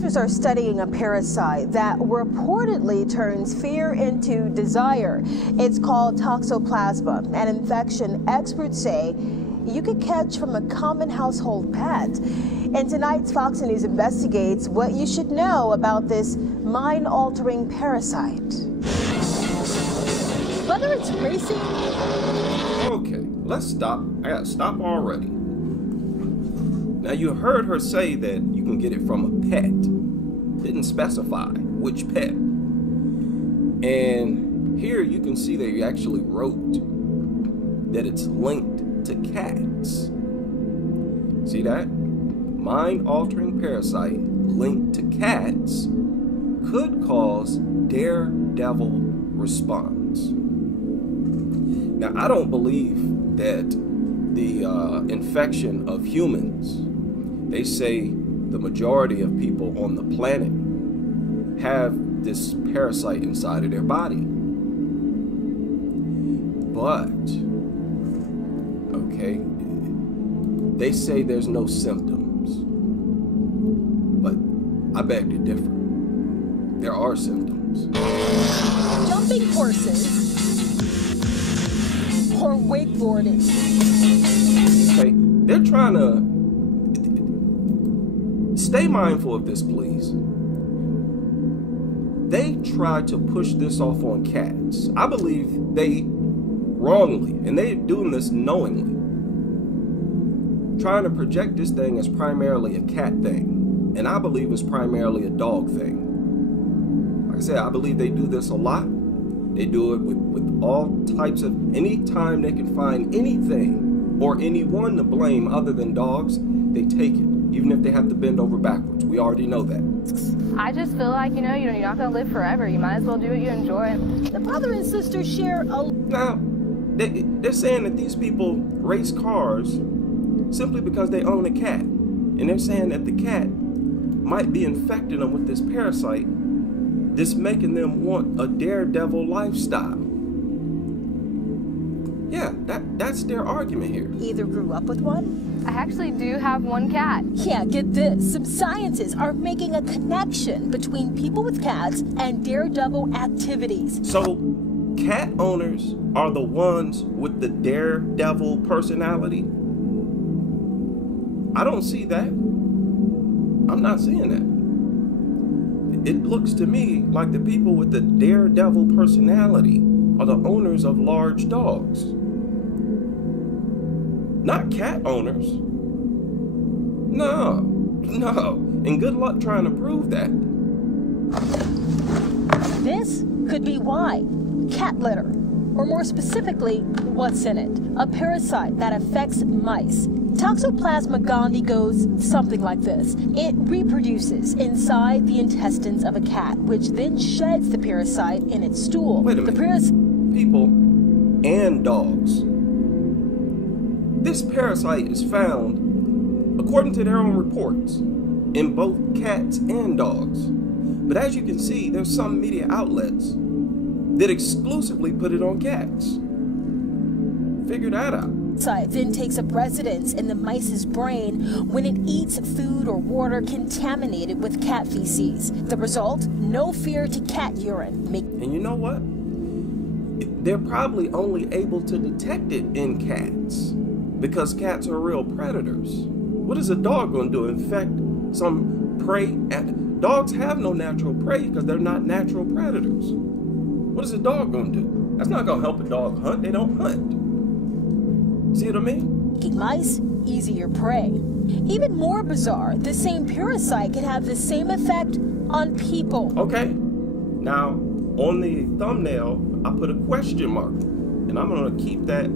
Researchers are studying a parasite that reportedly turns fear into desire. It's called toxoplasma, an infection experts say you could catch from a common household pet. And tonight's Fox News investigates what you should know about this mind-altering parasite. Whether it's racing... Okay, let's stop. I gotta stop already. Now, you heard her say that you can get it from a pet. Didn't specify which pet. And here you can see that you actually wrote that it's linked to cats. See that? Mind-altering parasite linked to cats could cause daredevil response. Now, I don't believe that the infection of humans, they say the majority of people on the planet have this parasite inside of their body. But, okay, they say there's no symptoms. But I beg to differ. There are symptoms. Jumping horses or wakeboarding. Okay, they're trying to stay mindful of this, please. They try to push this off on cats. I believe they wrongly, and they're doing this knowingly, trying to project this thing as primarily a cat thing, and I believe it's primarily a dog thing. Like I said, I believe they do this a lot. They do it with all types of, anytime they can find anything or anyone to blame other than dogs, they take it, even if they have to bend over backwards. We already know that. I just feel like, you're not going to live forever. You might as well do what you enjoy. The brother and sister share a... Now, they're saying that these people race cars simply because they own a cat. And they're saying that the cat might be infecting them with this parasite, this making them want a daredevil lifestyle. Yeah, that's their argument here. Either grew up with one? I actually do have one cat. Yeah, get this. Some scientists are making a connection between people with cats and daredevil activities. So, cat owners are the ones with the daredevil personality? I don't see that. I'm not seeing that. It looks to me like the people with the daredevil personality are the owners of large dogs. Not cat owners. No. And good luck trying to prove that. This could be why. Cat litter. Or more specifically, what's in it? A parasite that affects mice. Toxoplasma gondii goes something like this. It reproduces inside the intestines of a cat, which then sheds the parasite in its stool. Wait a minute. People and dogs. This parasite is found, according to their own reports, in both cats and dogs. But as you can see, there's some media outlets that exclusively put it on cats. Figure that out. Then takes up residence in the mice's brain when it eats food or water contaminated with cat feces. The result? No fear to cat urine. And you know what? They're probably only able to detect it in cats because cats are real predators. What is a dog going to do? Infect some prey? Dogs have no natural prey because they're not natural predators. What is a dog going to do? That's not going to help a dog hunt. They don't hunt. See what I mean? Making mice easier prey. Even more bizarre, the same parasite can have the same effect on people. Okay. Now, on the thumbnail, I put a question mark. And I'm going to keep that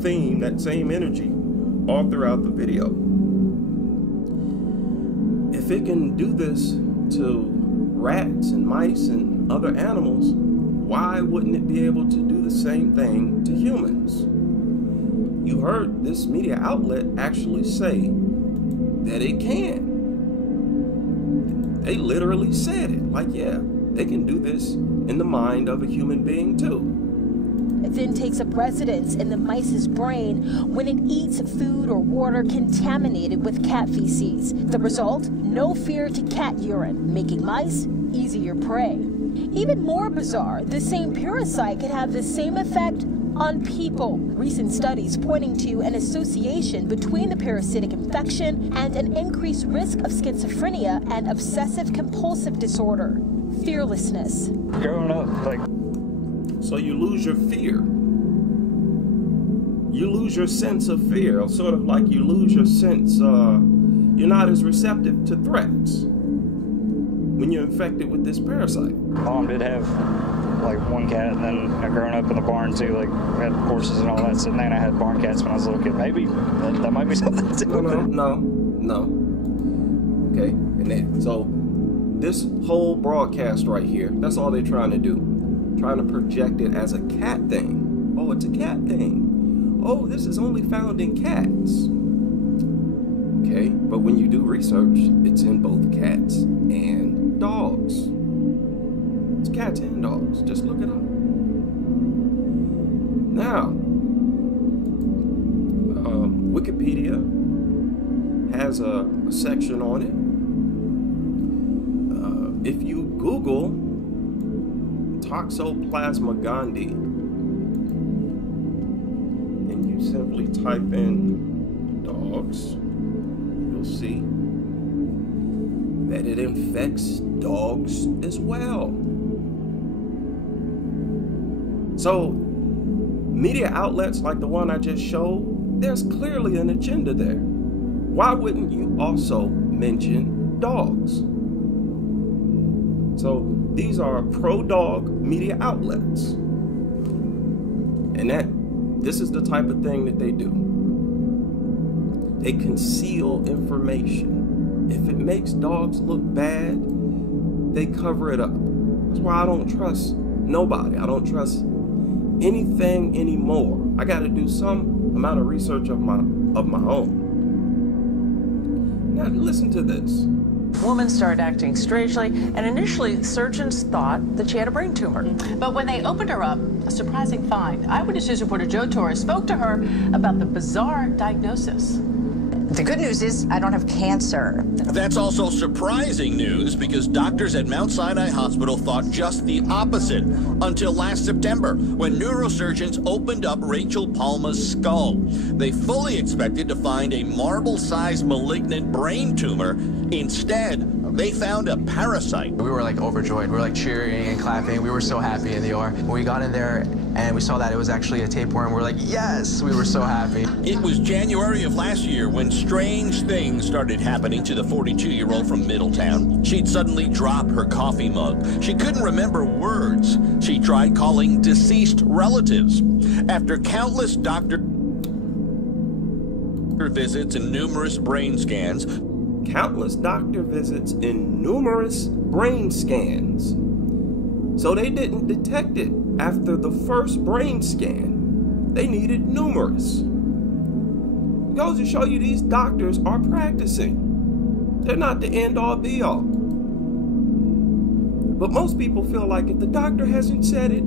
theme, that same energy, all throughout the video. If it can do this to rats and mice and other animals, why wouldn't it be able to do the same thing to humans? You heard this media outlet actually say that it can. They literally said it. Like, yeah, they can do this in the mind of a human being too. then takes up residence in the mice's brain when it eats food or water contaminated with cat feces. The result? No fear to cat urine, making mice easier prey. Even more bizarre, the same parasite can have the same effect on people. Recent studies pointing to an association between the parasitic infection and an increased risk of schizophrenia and obsessive compulsive disorder. Fearlessness. Growing up, So you lose your fear. You lose your sense of fear, sort of like you lose your sense, you're not as receptive to threats when you're infected with this parasite. Mom did have like one cat, and then growing up in the barn too, like we had horses and all that sitting there, and I had barn cats when I was a little kid. Maybe that might be something to do with it. No. Okay, and then, so this whole broadcast right here, that's all they're trying to do. Trying to project it as a cat thing. Oh, it's a cat thing. Oh, this is only found in cats. Okay, but when you do research, it's in both cats and dogs. It's cats and dogs. Just look it up. Now, Wikipedia has a section on it. If you Google Toxoplasma gondii and you simply type in dogs, you'll see that it infects dogs as well. So, media outlets like the one I just showed, there's clearly an agenda there. Why wouldn't you also mention dogs? So, these are pro-dog media outlets. And this is the type of thing that they do. They conceal information. If it makes dogs look bad, they cover it up. That's why I don't trust nobody. I don't trust anything anymore. I got to do some amount of research of my own. Now listen to this. Woman started acting strangely, and initially surgeons thought that she had a brain tumor. But when they opened her up, a surprising find. Eyewitness News reporter Joe Torres spoke to her about the bizarre diagnosis. The good news is I don't have cancer. That's also surprising news because doctors at Mount Sinai Hospital thought just the opposite until last September when neurosurgeons opened up Rachel Palma's skull. They fully expected to find a marble-sized malignant brain tumor. Instead, they found a parasite. We were like overjoyed. We were like cheering and clapping. We were so happy in the OR. When we got in there and we saw that it was actually a tapeworm, we were like, yes, we were so happy. It was January of last year when strange things started happening to the 42-year-old from Middletown. She'd suddenly drop her coffee mug. She couldn't remember words. She tried calling deceased relatives. After countless doctor visits and numerous brain scans, So they didn't detect it after the first brain scan. They needed numerous. It goes to show you these doctors are practicing. They're not the end-all be-all. But most people feel like if the doctor hasn't said it,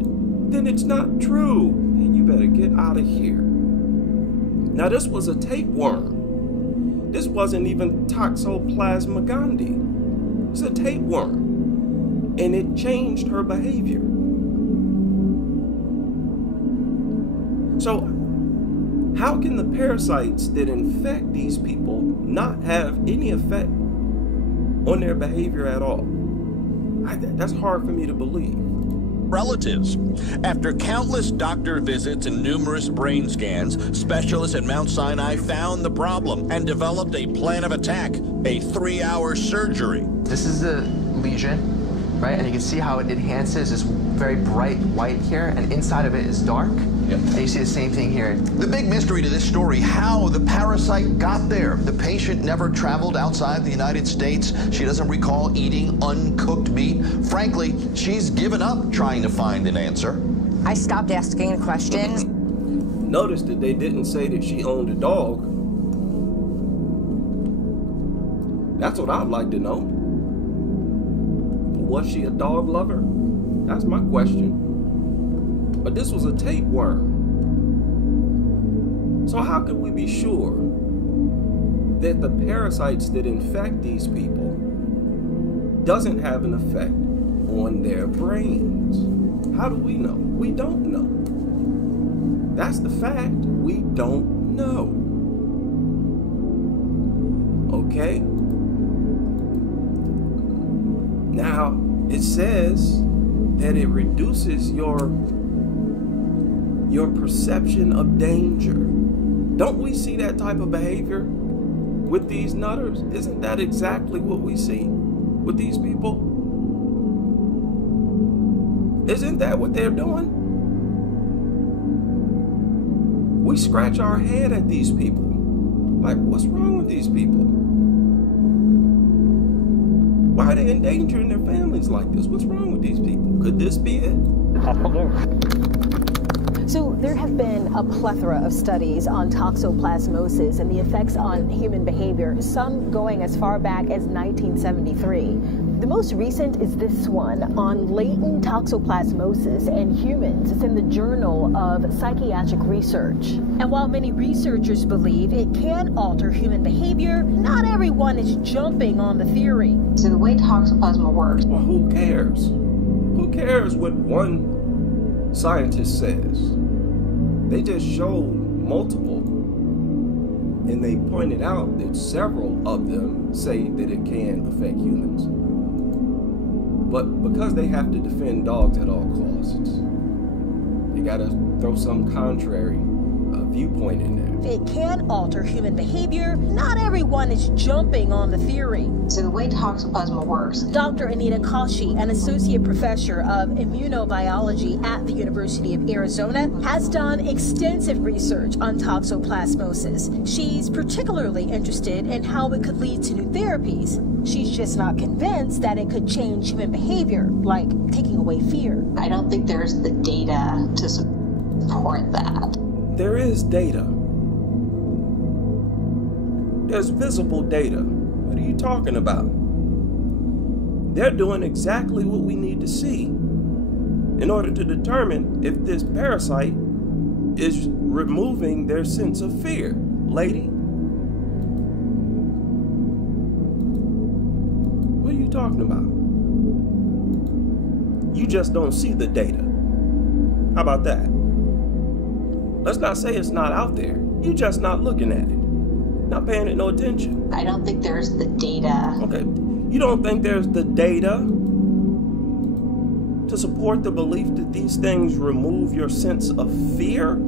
then it's not true. And you better get out of here. Now this was a tapeworm. This wasn't even Toxoplasma gondii. It's a tapeworm. And it changed her behavior. So, how can the parasites that infect these people not have any effect on their behavior at all? That's hard for me to believe. Relatives. After countless doctor visits and numerous brain scans, specialists at Mount Sinai found the problem and developed a plan of attack, a 3-hour surgery. This is the lesion, right? And you can see how it enhances this very bright white here, and inside of it is dark. Yep. And you see the same thing here. The big mystery to this story, how the parasite got there. The patient never traveled outside the United States. She doesn't recall eating uncooked meat. Frankly, she's given up trying to find an answer. I stopped asking questions. Notice that they didn't say that she owned a dog. That's what I'd like to know. Was she a dog lover? That's my question. But this was a tapeworm. So how can we be sure that the parasites that infect these people doesn't have an effect on their brains? How do we know? We don't know. That's the fact. We don't know. Okay? Now, it says that it reduces your perception of danger. Don't we see that type of behavior with these nutters? Isn't that exactly what we see with these people? Isn't that what they're doing? We scratch our head at these people. Like, what's wrong with these people? Why are they endangering their families like this? What's wrong with these people? Could this be it? I don't know. So there have been a plethora of studies on toxoplasmosis and the effects on human behavior, some going as far back as 1973. The most recent is this one on latent toxoplasmosis in humans. It's in the Journal of Psychiatric Research. And while many researchers believe it can alter human behavior, not everyone is jumping on the theory. So the way toxoplasma works... Well, who cares? Who cares what one scientist says? They just showed multiple, and they pointed out that several of them say that it can affect humans. But because they have to defend dogs at all costs, they gotta throw some contrary viewpoint in there. It can alter human behavior. Not everyone is jumping on the theory. So the way toxoplasma works... Dr. Anita Kashi, an associate professor of immunobiology at the University of Arizona, has done extensive research on toxoplasmosis. She's particularly interested in how it could lead to new therapies. She's just not convinced that it could change human behavior, like taking away fear. I don't think there's the data to support that. There is data. There's visible data. What are you talking about? They're doing exactly what we need to see in order to determine if this parasite is removing their sense of fear. Lady, what are you talking about? You just don't see the data. How about that? Let's not say it's not out there. You're just not looking at it. Not paying it no attention. I don't think there's the data. Okay. You don't think there's the data to support the belief that these things remove your sense of fear?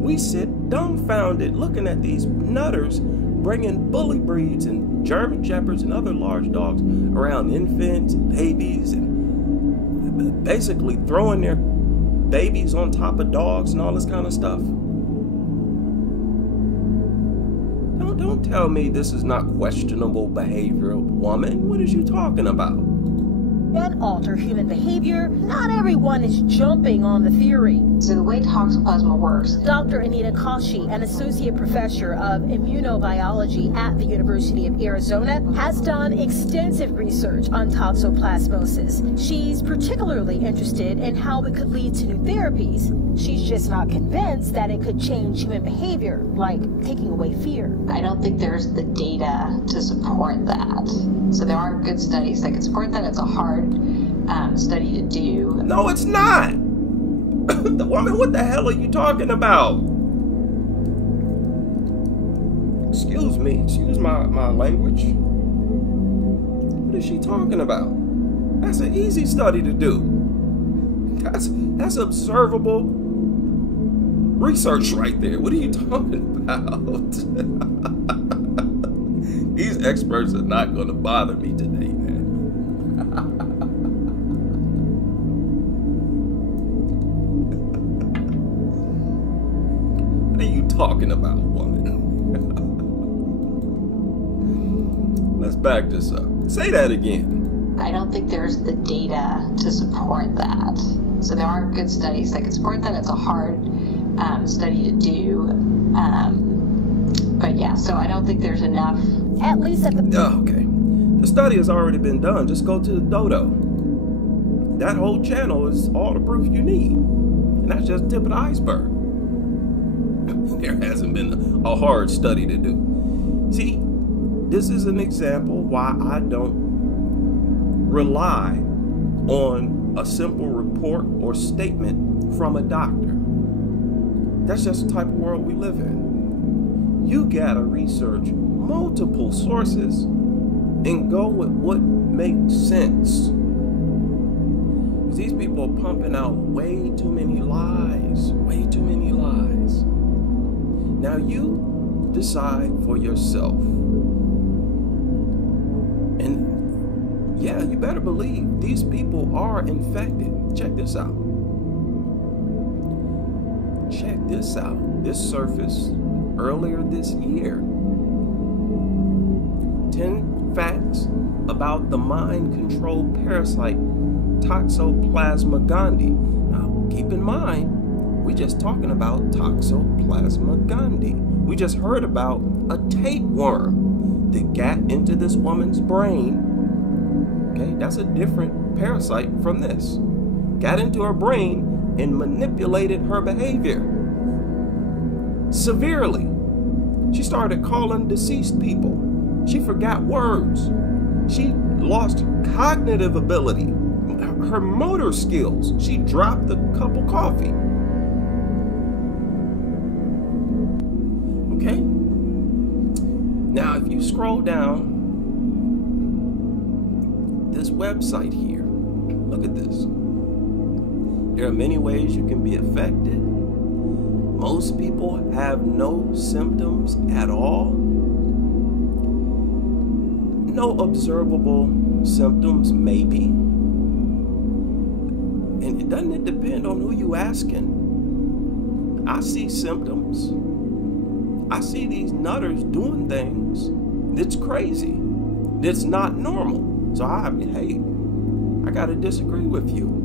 We sit dumbfounded looking at these nutters bringing bully breeds and German Shepherds and other large dogs around infants and babies and basically throwing their babies on top of dogs and all this kind of stuff. Don't tell me this is not questionable behavior, woman. What is you talking about? Can alter human behavior. Not everyone is jumping on the theory. So the way toxoplasma works... Dr. Anita Kashi, an associate professor of immunobiology at the University of Arizona, has done extensive research on toxoplasmosis. She's particularly interested in how it could lead to new therapies. She's just not convinced that it could change human behavior, like taking away fear. I don't think there's the data to support that. So there are good studies that can support that. It's a hard study to do. No, it's not. The woman, what the hell are you talking about? Excuse me, excuse my language. What is she talking about? That's an easy study to do. That's observable research right there. What are you talking about? These experts are not going to bother me today, man. What are you talking about, woman? Let's back this up. Say that again. I don't think there's the data to support that. So there are good studies that can support that. It's a hard study to do. But yeah, so I don't think there's enough. At least at the... Oh, okay. The study has already been done. Just go to the dodo. that whole channel is all the proof you need. And that's just the tip of the iceberg. There hasn't been a hard study to do. See, this is an example why I don't rely on a simple report or statement from a doctor. That's just the type of world we live in. You gotta research multiple sources and go with what makes sense. These people are pumping out way too many lies, way too many lies. Now you decide for yourself. And yeah, you better believe these people are infected. Check this out. Check this out. This surfaced earlier this year. 10 facts about the mind-controlled parasite Toxoplasma gondii. Now, keep in mind, we're just talking about Toxoplasma gondii. We just heard about a tapeworm that got into this woman's brain. Okay, that's a different parasite from this. Got into her brain and manipulated her behavior severely. She started calling deceased people. She forgot words. She lost cognitive ability, her motor skills. She dropped a cup of coffee. Okay? Now, if you scroll down this website here, look at this. There are many ways you can be affected. Most people have no symptoms at all. No observable symptoms, maybe. And doesn't it depend on who you asking? I see symptoms. I see these nutters doing things that's crazy, that's not normal. So I gotta disagree with you.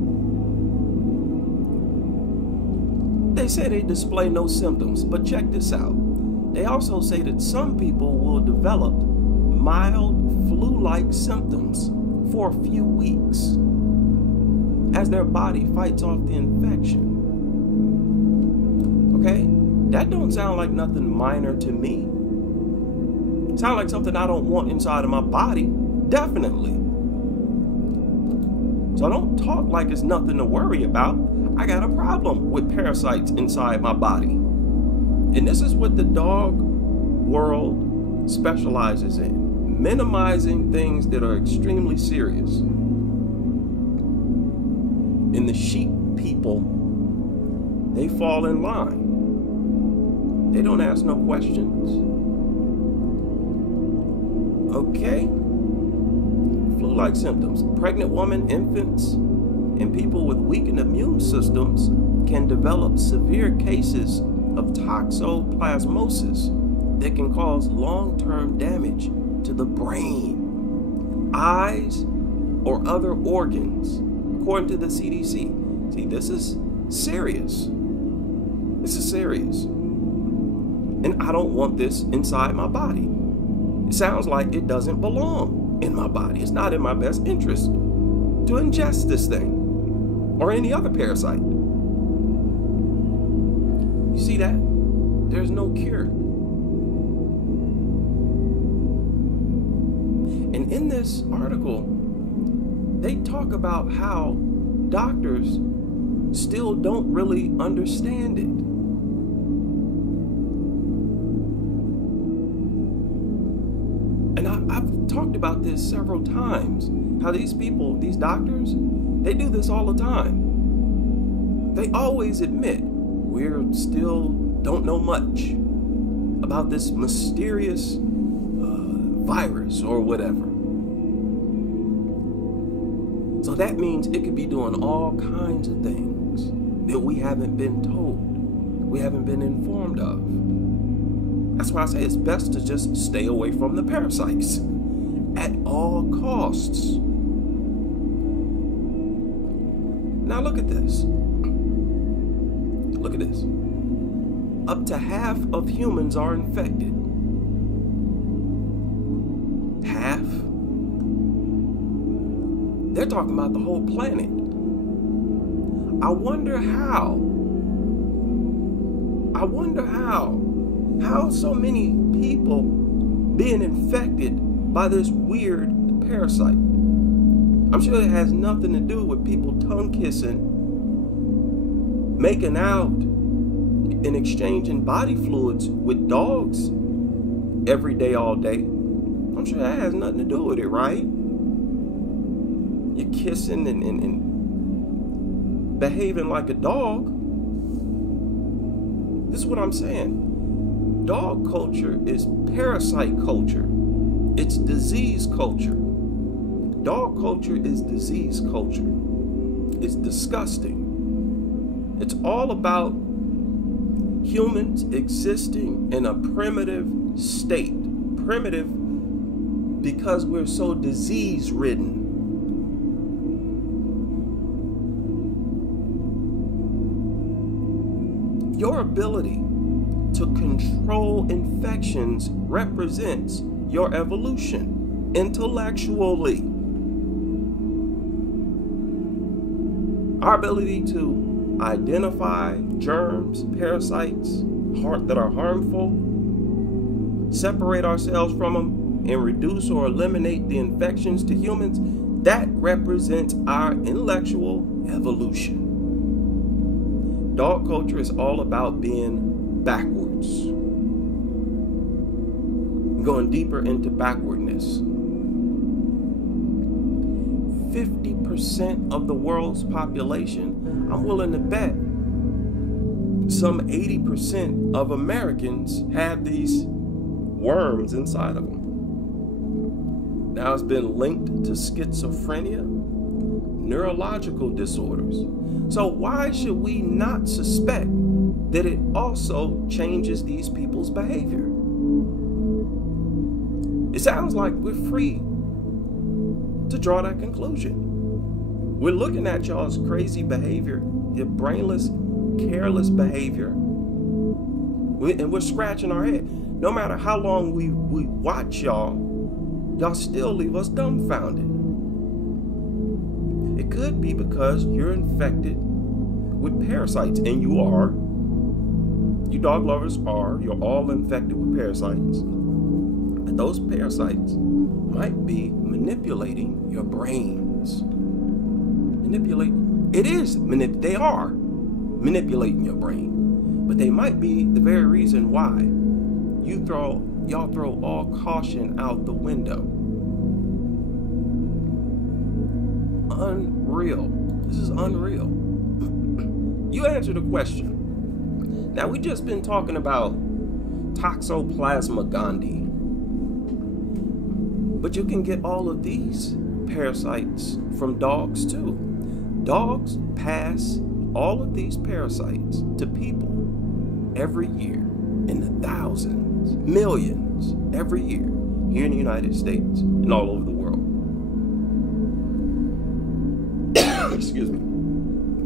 They say they display no symptoms, but check this out. They also say that some people will develop mild flu-like symptoms for a few weeks as their body fights off the infection. Okay? That don't sound like nothing minor to me. Sound like something I don't want inside of my body. Definitely. So don't talk like it's nothing to worry about. I got a problem with parasites inside my body. And this is what the dog world specializes in. Minimizing things that are extremely serious. And the sheep people, they fall in line. They don't ask no questions. Okay. Flu-like symptoms. Pregnant women, infants, and people with weakened immune systems can develop severe cases of toxoplasmosis that can cause long-term damage to the brain, eyes, or other organs, according to the CDC. See, this is serious. This is serious. And I don't want this inside my body. It sounds like it doesn't belong in my body. It's not in my best interest to ingest this thing or any other parasite. You see that? There's no cure. And in this article, they talk about how doctors still don't really understand it. And I've talked about this several times, how these people, these doctors, they do this all the time. They always admit, we're still don't know much about this mysterious virus or whatever. So that means it could be doing all kinds of things that we haven't been told, we haven't been informed of. That's why I say it's best to just stay away from the parasites at all costs. Now look at this. Look at this. Up to half of humans are infected. Half? They're talking about the whole planet. I wonder how. I wonder how. How so many people being infected by this weird parasite? I'm sure it has nothing to do with people tongue kissing, making out, and exchanging body fluids with dogs every day, all day. I'm sure that has nothing to do with it, right? You're kissing and behaving like a dog. This is what I'm saying. Dog culture is parasite culture. It's disease culture. Dog culture is disease culture. It's disgusting. It's all about humans existing in a primitive state. Primitive because we're so disease-ridden. Your ability to control infections represents your evolution intellectually. Our ability to identify germs, parasites that are harmful, separate ourselves from them, and reduce or eliminate the infections to humans, that represents our intellectual evolution. Dog culture is all about being backwards. Going deeper into backwardness. 50% of the world's population, I'm willing to bet some 80% of Americans have these worms inside of them. Now it's been linked to schizophrenia, neurological disorders. So why should we not suspect that it also changes these people's behavior? It sounds like we're free to draw that conclusion. We're looking at y'all's crazy behavior, your brainless, careless behavior, and we're scratching our head. No matter how long we watch y'all still leave us dumbfounded. It could be because you're infected with parasites, and you are. You dog lovers are. You're all infected with parasites. But those parasites might be manipulating your brains. They are manipulating your brain. But they might be the very reason why y'all throw all caution out the window. Unreal. This is unreal. You answer the question. Now, we just been talking about Toxoplasma gondii. But you can get all of these parasites from dogs too. Dogs pass all of these parasites to people every year in the thousands, millions every year here in the United States and all over the world. Excuse me.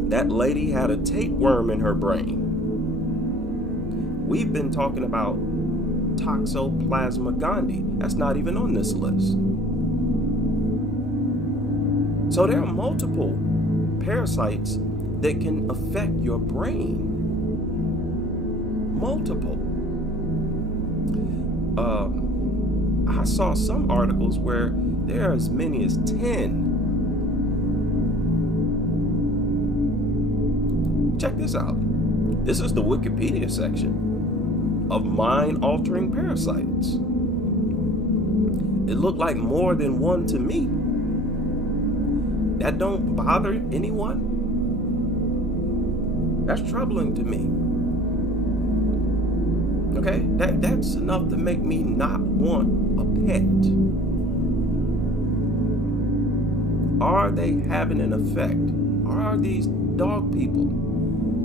That lady had a tapeworm in her brain. We've been talking about Toxoplasma gondii. That's not even on this list. So there are multiple parasites that can affect your brain. Multiple. I saw some articles where there are as many as 10. Check this out. This is the Wikipedia section of mind-altering parasites. It looked like more than one to me. That don't bother anyone? That's troubling to me. Okay, that's enough to make me not want a pet. Are they having an effect? Are these dog people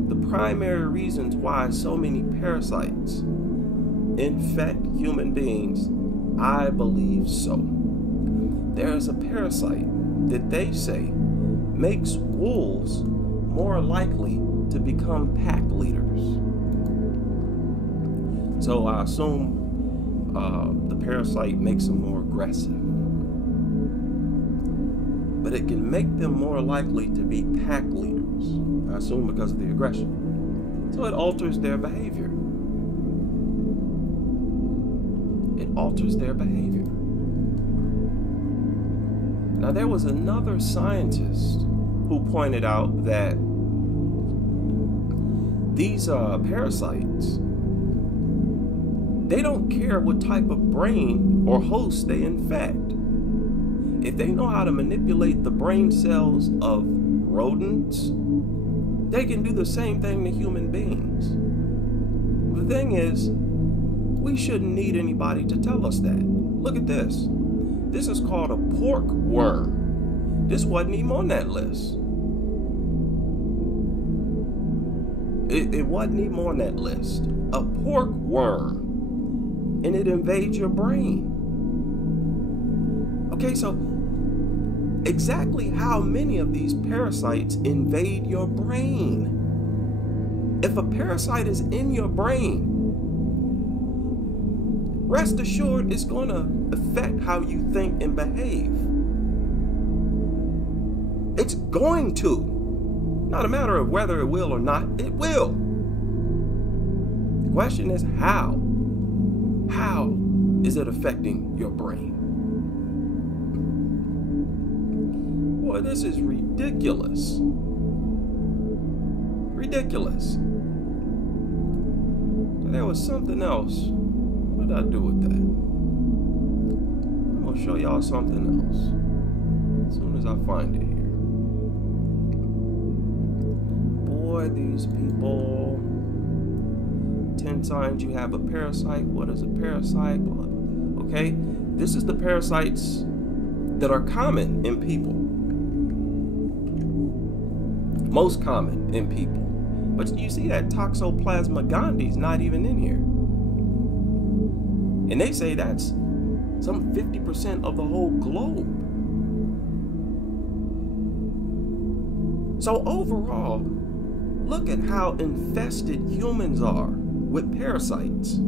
the primary reasons why so many parasites infect human beings? I believe so. There's a parasite that they say makes wolves more likely to become pack leaders. So I assume the parasite makes them more aggressive. But it can make them more likely to be pack leaders. I assume because of the aggression. So it alters their behavior. It alters their behavior. Now, there was another scientist who pointed out that these parasites, they don't care what type of brain or host they infect. If they know how to manipulate the brain cells of rodents, they can do the same thing to human beings. The thing is, we shouldn't need anybody to tell us that. Look at this. This is called a pork worm. This wasn't even on that list. It wasn't even on that list. A pork worm. And it invades your brain. Okay, so exactly how many of these parasites invade your brain? If a parasite is in your brain, rest assured it's going to affect how you think and behave. It's going to. Not a matter of whether it will or not, it will. The question is how? How is it affecting your brain? Boy, this is ridiculous. Ridiculous. There was something else. What did I do with that? I'm gonna show y'all something else as soon as I find it here. Boy, these people. 10 signs you have a parasite. What is a parasite? Okay, this is the parasites that are common in people. Most common in people. But you see that Toxoplasma gondii is not even in here. And they say that's some 50% of the whole globe. So overall, look at how infested humans are with parasites.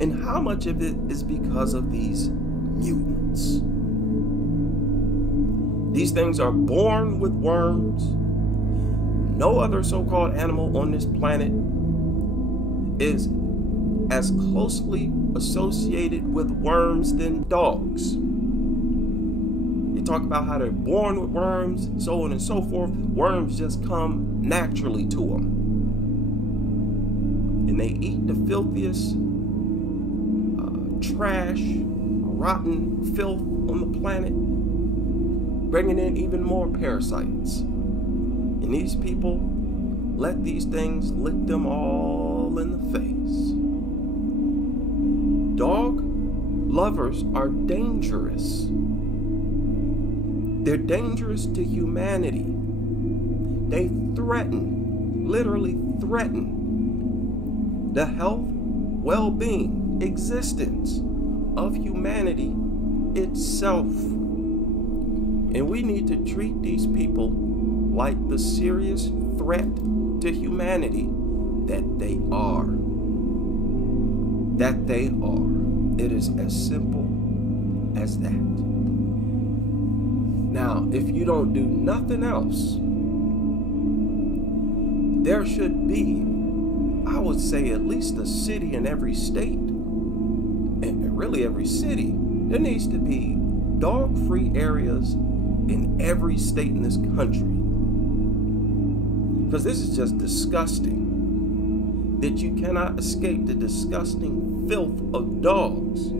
And how much of it is because of these mutants. These things are born with worms. No other so-called animal on this planet is as closely associated with worms than dogs. They talk about how they're born with worms, so on and so forth. Worms just come naturally to them. And they eat the filthiest trash, rotten filth on the planet, bringing in even more parasites. And these people let these things lick them all in the face. Dog lovers are dangerous. They're dangerous to humanity. They threaten, literally threaten, the health, well-being, existence of humanity itself. And we need to treat these people like the serious threat to humanity that they are. That they are. It is as simple as that. Now, if you don't do nothing else, there should be, I would say, at least a city in every state, and really every city. There needs to be dog-free areas in every state in this country. Because this is just disgusting. That you cannot escape the disgusting filth of dogs.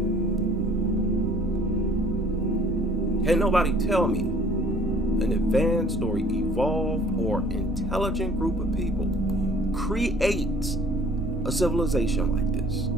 Can't nobody tell me an advanced or evolved or intelligent group of people creates a civilization like this.